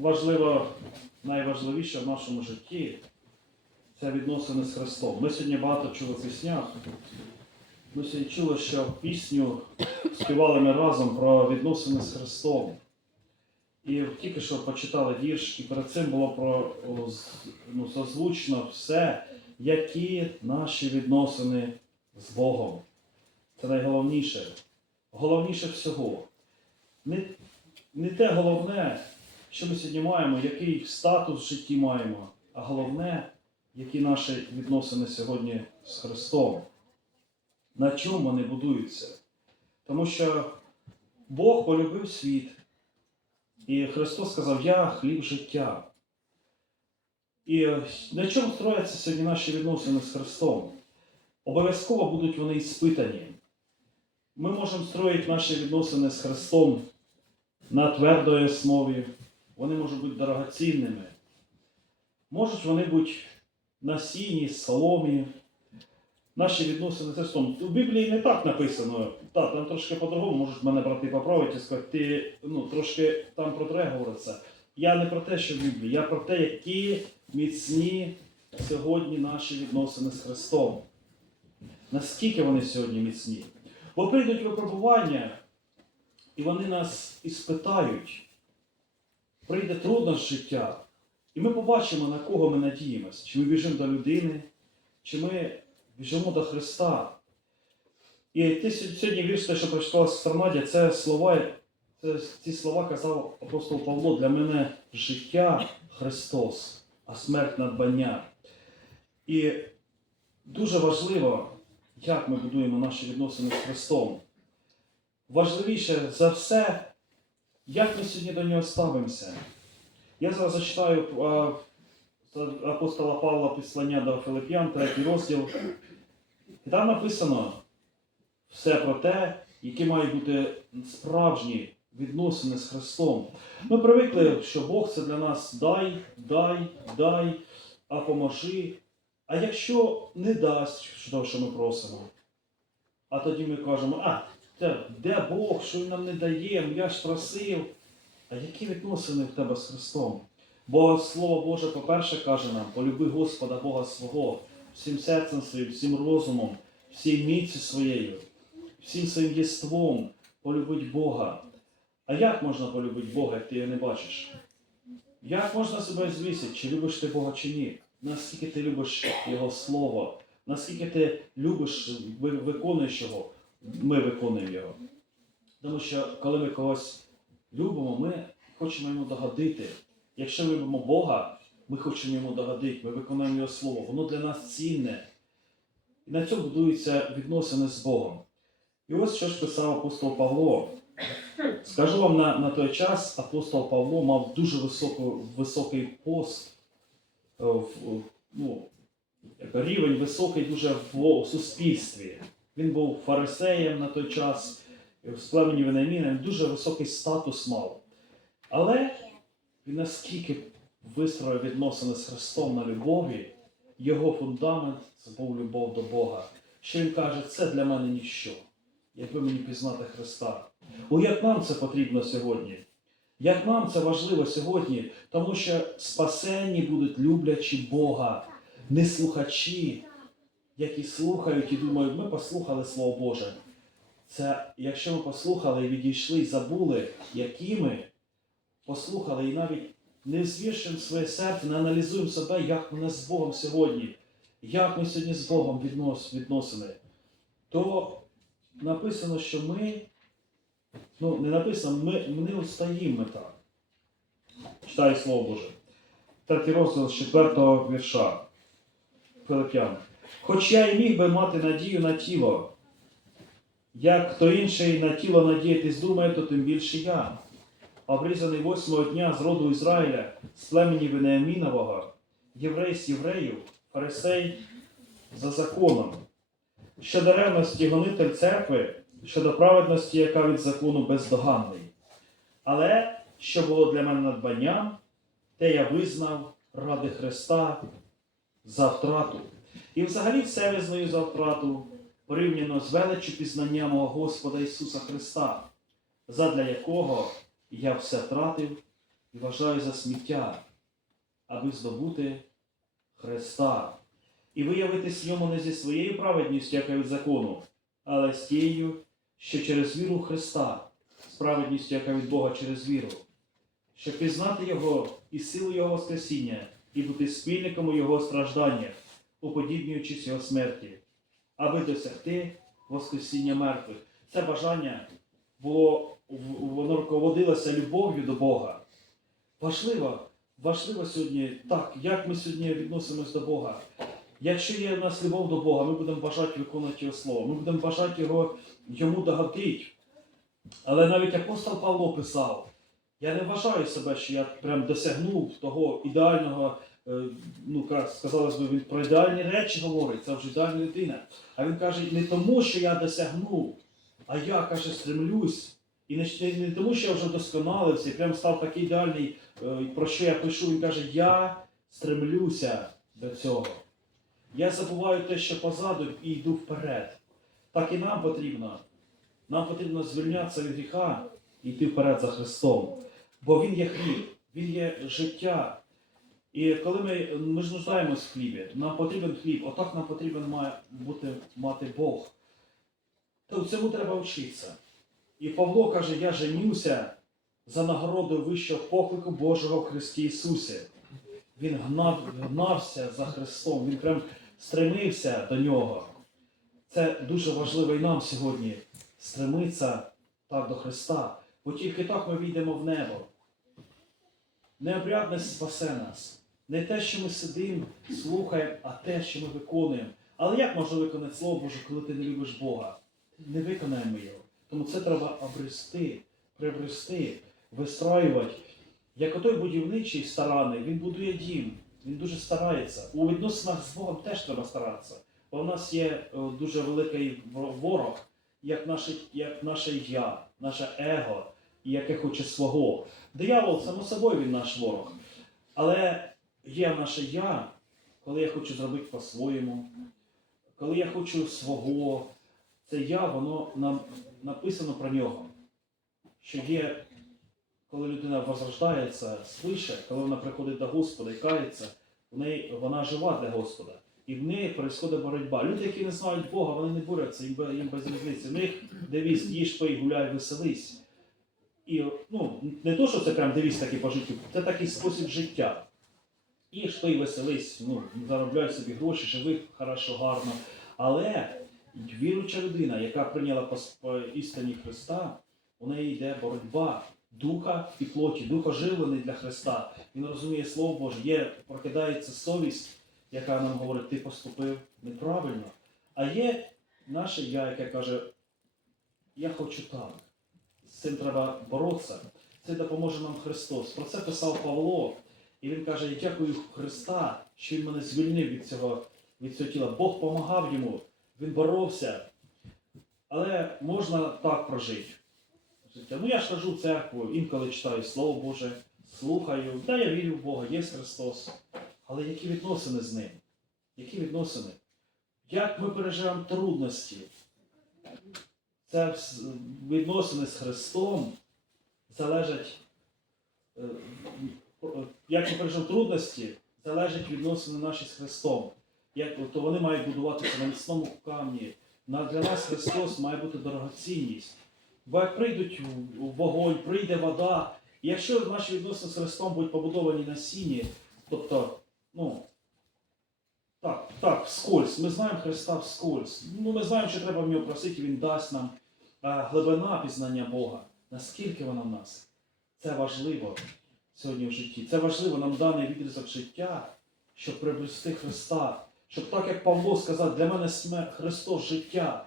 важливо, найважливіше в нашому житті це відносини з Христом. Ми сьогодні багато чули в піснях. Ми сьогодні чули, що пісню співали ми разом про відносини з Христом. І тільки що почитали вірш, і перед цим було про ну, созвучно все, які наші відносини з Богом. Це найголовніше. Головніше всього. Не, не те головне, що ми сьогодні маємо, який статус в житті маємо, а головне, які наші відносини сьогодні з Христом. На чому вони будуються? Тому що Бог полюбив світ. І Христос сказав, я хліб життя. І на чому строяться сьогодні наші відносини з Христом? Обов'язково будуть вони іспитані. Ми можемо строїти наші відносини з Христом на твердої основі. Вони можуть бути дорогоцінними. Можуть вони бути на сіні, соломі. Наші відносини з Христом. У Біблії не так написано. Так, там трошки по-другому, можуть мене брати поправити і сказати, ти ну, трошки там про те говориться. Я не про те, що в Біблії, я про те, які міцні сьогодні наші відносини з Христом. Наскільки вони сьогодні міцні? Бо прийдуть випробування, і вони нас іспитають. Прийде трудність життя, і ми побачимо, на кого ми надіємося. Чи ми біжимо до людини, чи ми біжимо до Христа. І ти сьогодні вірш, те, що прочитала Надя, це слова, це, ці слова казав апостол Павло, для мене життя Христос, а смерть надбання. І дуже важливо, як ми будуємо наші відносини з Христом. Важливіше за все, як ми сьогодні до нього ставимося. Я зараз зачитаю апостола Павла Післання до Филип'ян, третій розділ. І там написано все про те, які мають бути справжні відносини з Христом. Ми привикли, що Бог це для нас дай, дай, дай, а поможи. А якщо не дасть що ми просимо, а тоді ми кажемо, а де Бог, що він нам не дає, я ж просив. А які відносини в тебе з Христом? Бо Слово Боже, по-перше, каже нам, полюби Господа Бога свого всім серцем своїм, всім розумом, всім міці своєю, всім своїм єством полюбить Бога. А як можна полюбити Бога, як ти його не бачиш? Як можна себе звісити, чи любиш ти Бога чи ні? Наскільки ти любиш Його Слово, наскільки ти любиш, виконуєш його, ми виконуємо його. Тому що коли ми когось любимо, ми хочемо йому догодити. Якщо ми любимо Бога, ми хочемо йому догодити, ми виконуємо Його Слово. Воно для нас цінне. І на цьому будуються відносини з Богом. І ось що ж писав апостол Павло. Скажу вам, на, на той час апостол Павло мав дуже високу, високий пост, е, в, в- ну, рівень високий дуже в суспільстві. Він був фарисеєм на той час, з племені Венеміна, дуже високий статус мав. Але він наскільки вистроїв відносини з Христом на любові, його фундамент це був любов до Бога. Що він каже, це для мене ніщо, якби мені пізнати Христа. О, як нам це потрібно сьогодні? Як нам це важливо сьогодні, тому що спасенні будуть люблячі Бога, не слухачі, які слухають і думають, ми послухали Слово Боже. Це якщо ми послухали і відійшли, і забули, які ми послухали і навіть не звіршимо своє серце, не аналізуємо себе, як ми з Богом сьогодні, як ми сьогодні з Богом віднос, відносини, то написано, що ми, ну не написано, ми, ми не устаємо так. Читаю Слово Боже. Третій розділ з четвертого вірша. Филип'ян. Хоч я і міг би мати надію на тіло, як хто інший на тіло надіятись думає, то тим більше я. Обрізаний восьмого дня з роду Ізраїля, з племені Венеамінового, єврей з євреїв, фарисей за законом. Щодо ревності гонитель церкви, щодо праведності, яка від закону бездоганний. Але що було для мене надбанням, те я визнав ради Христа за втрату. І взагалі все визнаю за втрату, порівняно з величчю пізнання мого Господа Ісуса Христа, задля якого я все втратив і вважаю за сміття, аби здобути Христа. І виявитись йому не зі своєю праведністю, яка від закону, але з тією, що через віру Христа, з праведністю, яка від Бога через віру, щоб пізнати Його і силу Його Воскресіння, і бути спільником у Його стражданнях, уподібнюючись Його смерті, аби досягти Воскресіння мертвих. Це бажання було, воно руководилося любов'ю до Бога. Важливо, важливо сьогодні так, як ми сьогодні відносимось до Бога. Якщо є в нас любов до Бога, ми будемо бажати виконувати Його Слово, ми будемо бажати його, йому догадити. Але навіть апостол Павло писав, я не вважаю себе, що я прям досягнув того ідеального, ну, як сказалось би, він про ідеальні речі говорить, це вже ідеальна людина. А він каже, не тому, що я досягнув, а я, каже, стремлюсь. І не, не, не тому, що я вже досконалився, і прям став такий ідеальний, е, про що я пишу, він каже, я стремлюся до цього. Я забуваю те, що позаду, і йду вперед. Так і нам потрібно. Нам потрібно звільнятися від гріха і йти вперед за Христом. Бо Він є хліб, Він є життя. І коли ми, ми ж нуждаємось в хлібі, нам потрібен хліб, отак нам потрібен має бути мати Бог. То цьому треба вчитися. І Павло каже, я женюся за нагородою вищого поклику Божого в Христі Ісусі. Він гнав, гнався за Христом, він прям стремився до нього. Це дуже важливо і нам сьогодні стремитися так до Христа, бо тільки так ми війдемо в небо. Необрядність спасе нас. Не те, що ми сидимо, слухаємо, а те, що ми виконуємо. Але як можна виконати Слово Боже, коли ти не любиш Бога? Не виконаємо його. Тому це треба обрести, приобрести, вистраювати. Як отой будівничий стараний, він будує дім, він дуже старається. У відносинах з Богом теж треба старатися. Бо в нас є е, дуже великий ворог, як наше, як наше я, наше его, яке хоче свого. Диявол, само собою, він наш ворог. Але є наше я, коли я хочу зробити по-своєму, коли я хочу свого, це я, воно нам написано про нього. Що є, коли людина возрождається свише, коли вона приходить до Господа і кається, в неї, вона жива для Господа. І в неї відбувається боротьба. Люди, які не знають Бога, вони не борються, їм без різниці. В них девіз їж, пий, гуляй, веселись. І ну, не то, що це прям девіз такий по життю, це такий спосіб життя. Їж, пий, веселись, ну, заробляй собі гроші, живи хорошо, гарно. Але віруча людина, яка прийняла істині Христа, у неї йде боротьба духа і плоті, дух оживлений для Христа. Він розуміє Слово Боже, є, прокидається совість, яка нам говорить, ти поступив неправильно. А є наше я, яке каже, я хочу так. З цим треба боротися. Це допоможе нам Христос. Про це писав Павло. І він каже: Я дякую Христа, що Він мене звільнив від цього, від цього тіла. Бог допомагав йому, він боровся. Але можна так прожити. Життя. Ну я ж в церкву, інколи читаю Слово Боже, слухаю. Да, я вірю в Бога, є Христос. Але які відносини з ним? Які відносини? Як ми переживаємо трудності? Це відносини з Христом залежать, е, як ми переживаємо трудності, залежать відносини наші з Христом. Як, то вони мають будуватися на міцному камні. Для нас Христос має бути дорогоцінність. Бо як прийдуть вогонь, прийде вода, і якщо наші відносини з Христом будуть побудовані на сіні, тобто, ну, так, так, вскользь. Ми знаємо Христа вскользь. Ну, ми знаємо, що треба в нього просити, Він дасть нам а, глибина пізнання Бога. Наскільки вона в нас? Це важливо сьогодні в житті. Це важливо нам даний відрізок життя, щоб приблизити Христа. Щоб так, як Павло сказав, для мене смерть Христос життя,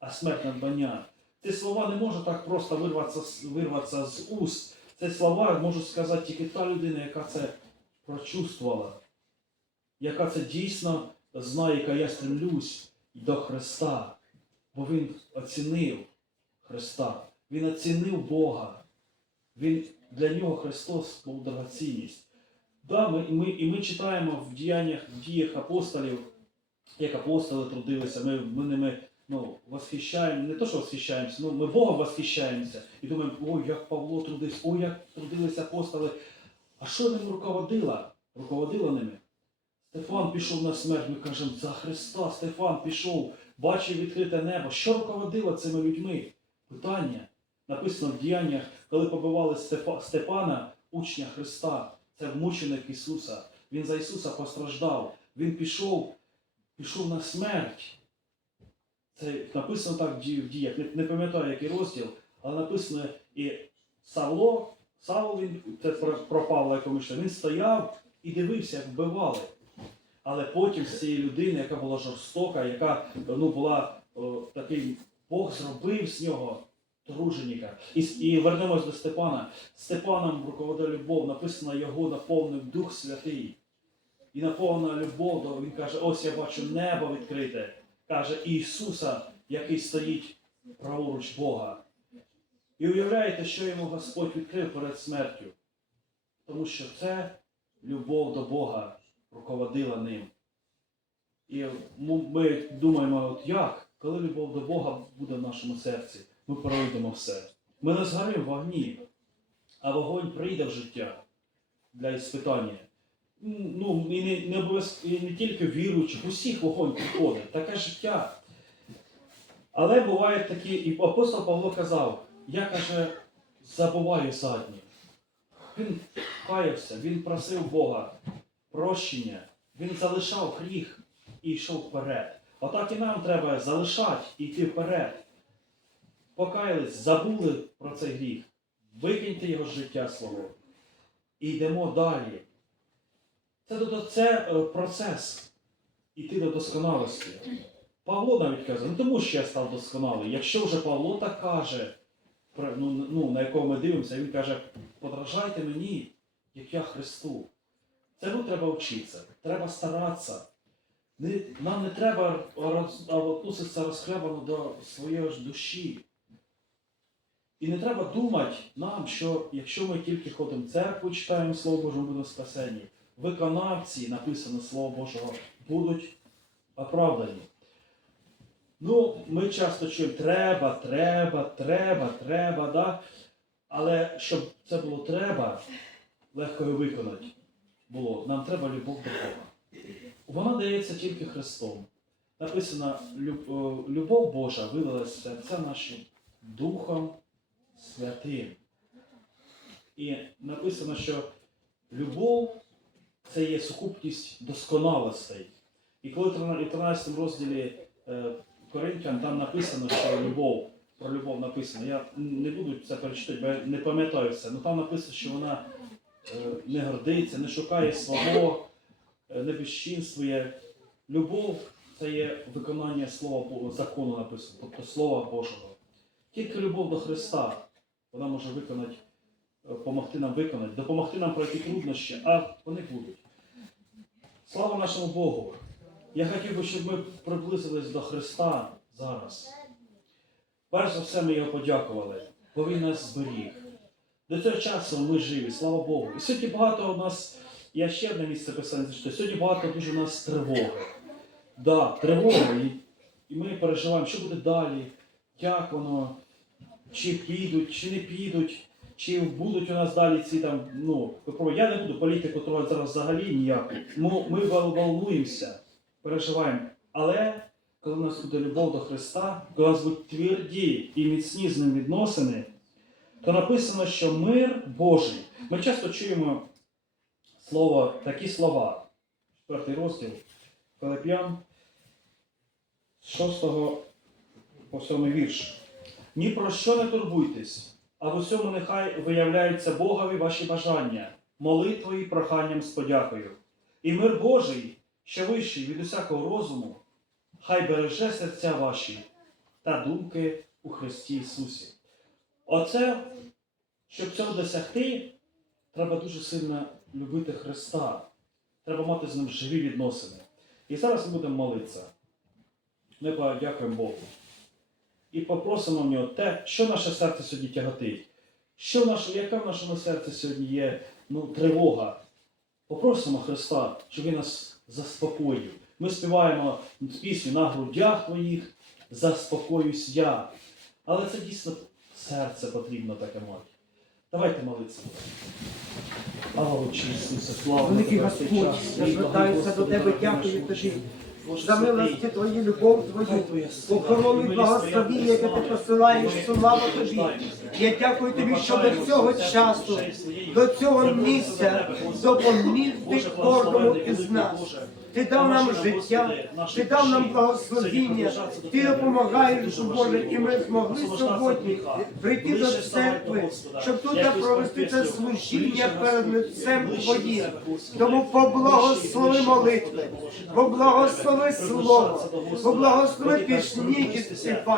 а смерть надбання. Ці слова не може так просто вирватися, вирватися з уст. Ці слова може сказати тільки та людина, яка це прочувствувала, яка це дійсно знає, яка я стремлюсь до Христа. Бо Він оцінив Христа, Він оцінив Бога. Він, для нього Христос був дорогоцінність. Да, ми, ми, і ми читаємо в діяннях, в діях апостолів, як апостоли трудилися, ми, ми ними ну, восхищаємо, не то, що восхищаємося, ну, ми Богом восхищаємося і думаємо, ой, як Павло трудився, ой, як трудилися апостоли. А що ним руководила? Руководила ними? Стефан пішов на смерть, ми кажемо, за Христа Стефан пішов, бачив відкрите небо. Що руководило цими людьми? Питання. Написано в діяннях, коли побивали Степана, учня Христа, це мученик Ісуса. Він за Ісуса постраждав. Він пішов, пішов на смерть. Це написано так в діях. Не, не пам'ятаю, який розділ, але написано і Савло, Савл, він, це про, Павла, якому йшло, він стояв і дивився, як вбивали. Але потім з цієї людини, яка була жорстока, яка ну, була о, такий, Бог зробив з нього труженіка. І, і вернемось до Степана. Степаном руководила любов, написано, його наповнив Дух Святий. І наповнена любов, то він каже, ось я бачу небо відкрите. Каже Ісуса, який стоїть праворуч Бога. І уявляєте, що йому Господь відкрив перед смертю. Тому що це любов до Бога руководила ним. І ми думаємо, от як, коли любов до Бога буде в нашому серці, ми пройдемо все. Ми не згоримо в вогні, а вогонь прийде в життя для іспитання. Ну, і не, не, і не тільки віруючих, усіх вогонь приходить, таке життя. Але бувають такі, і апостол Павло казав, я каже, забуваю заднє. Він каявся, він просив Бога прощення, він залишав гріх і йшов вперед. Отак і нам треба залишати і йти вперед. Покаялись, забули про цей гріх, викиньте його з життя свого і йдемо далі. Це, це е, процес іти до досконалості. Павло навіть каже, не тому що я став досконалий. Якщо вже Павло так каже, ну, ну, на якого ми дивимося, він каже, подражайте мені, як я Христу. Це ну, треба вчитися, треба старатися. Нам не треба роз- розхлябано до своєї ж душі. І не треба думати нам, що якщо ми тільки ходимо в церкву, читаємо Слово Боже, ми будемо спасені. Виконавці, написано Слово Божого, будуть оправдані. Ну, ми часто чуємо, треба, треба, треба, треба, да? але щоб це було треба, легко його виконати було, нам треба любов до Бога. Вона дається тільки Христом. Написано, любов Божа вилилась в серця наші Духом Святим. І написано, що любов це є сукупність досконалостей. І коли в 13 розділі е, Коринтян там написано, що любов, про любов написано, я не буду це перечитати, бо я не пам'ятаю все, але там написано, що вона е, не гордиться, не шукає свого, е, не безчинствує. Любов це є виконання слова Бога, закону написано, тобто Слова Божого. Тільки любов до Христа вона може виконати, допомогти нам виконати, допомогти нам пройти труднощі, а вони будуть. Слава нашому Богу! Я хотів би, щоб ми приблизились до Христа зараз. Перш за все, ми його подякували, бо Він нас зберіг. До цього часу ми живі, слава Богу. І сьогодні багато у нас, я ще одне місце писання зачитаю, сьогодні багато дуже у нас тривоги. Да, тривога, і, і ми переживаємо, що буде далі, як воно, чи підуть, чи не підуть, чи будуть у нас далі ці там, ну, я не буду політику трогати зараз взагалі ніяку. Ми, волнуємося, переживаємо. Але коли у нас буде любов до Христа, коли у нас будуть тверді і міцні з ним відносини, то написано, що мир Божий. Ми часто чуємо слово, такі слова. Четвертий розділ Филип'ян з 6 по 7 вірш. Ні про що не турбуйтесь, а в усьому нехай виявляються Богові ваші бажання, молитвою і проханням з подякою. І мир Божий, що вищий від усякого розуму, хай береже серця ваші та думки у Христі Ісусі. Оце, щоб цього досягти, треба дуже сильно любити Христа. Треба мати з ним живі відносини. І зараз ми будемо молитися. Ми подякуємо Богу. І попросимо в нього те, що наше серце сьогодні тяготить. Що наше, яка в нашому серці сьогодні є ну, тривога. Попросимо Христа, щоб Він нас заспокоїв. Ми співаємо пісню на грудях твоїх, заспокоюсь я. Але це дійсно серце потрібно таке мати. Давайте молитися. Алочисниця, слава Великий Господь, я звертаюся до Тебе, дякую Тобі. Боже За святий, милості Твої, любов Твою, охорону і благословіння, яке Ти посилаєш, слава Тобі. Я дякую Тобі, що до цього часу, до цього місця допоміг Ти кожному із нас. Ти дав нам життя, Ти дав нам благословіння, Ти допомагаєш, Боже, і ми змогли сьогодні прийти до церкви, щоб тут провести це служіння перед лицем Твоїм. Тому поблагослови молитви, поблагослови слово, поблагослови пісні, спустися. співаємо.